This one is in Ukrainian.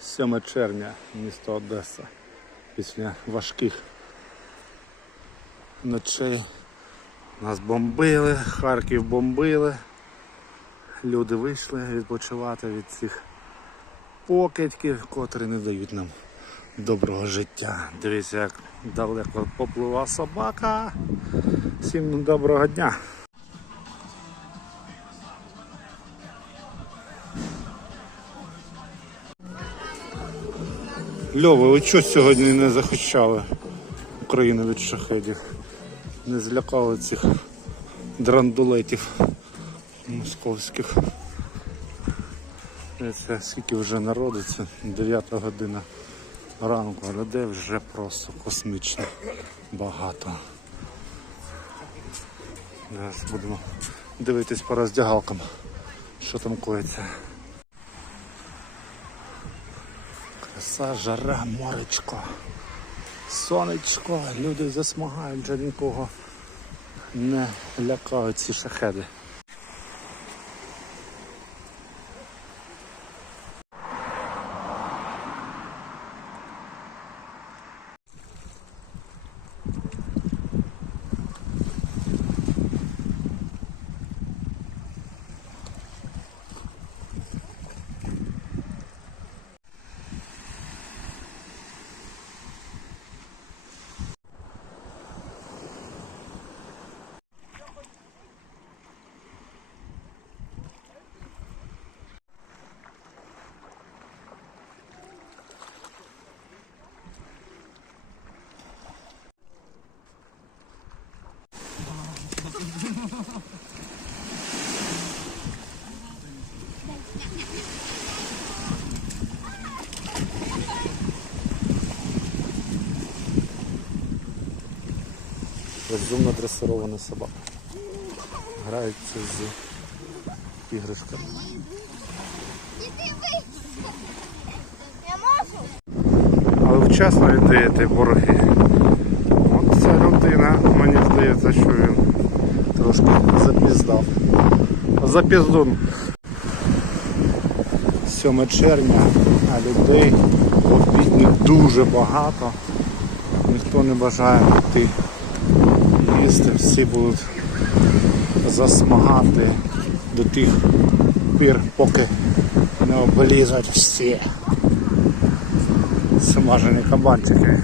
7 червня, місто Одеса. Після важких ночей нас бомбили, Харків бомбили. Люди вийшли відпочивати від цих покидьків, котрі не дають нам доброго життя. Дивіться, як далеко поплила собака. Всім доброго дня. Льова, ви чого сьогодні не захищали Україну від шахедів? Не злякали цих драндулетів московських. Це скільки вже народу, це 9 година ранку, людей вже просто космічно багато. Зараз будемо дивитись по роздягалкам, що там коїться. Краса, жара, моречко, сонечко, люди засмагають, вже нікого не лякають ці шахеди. Розумно дресирована собака. Граються з іграшками. Я можу? Але вчасно віддаєте борги. От ця людина, мені здається, що він трошки запіздав. Запіздун. 7 червня, а людей в обідні дуже багато. Ніхто не бажає йти їсти, всі будуть засмагати до тих пір, поки не облізать всі смажені кабанчики.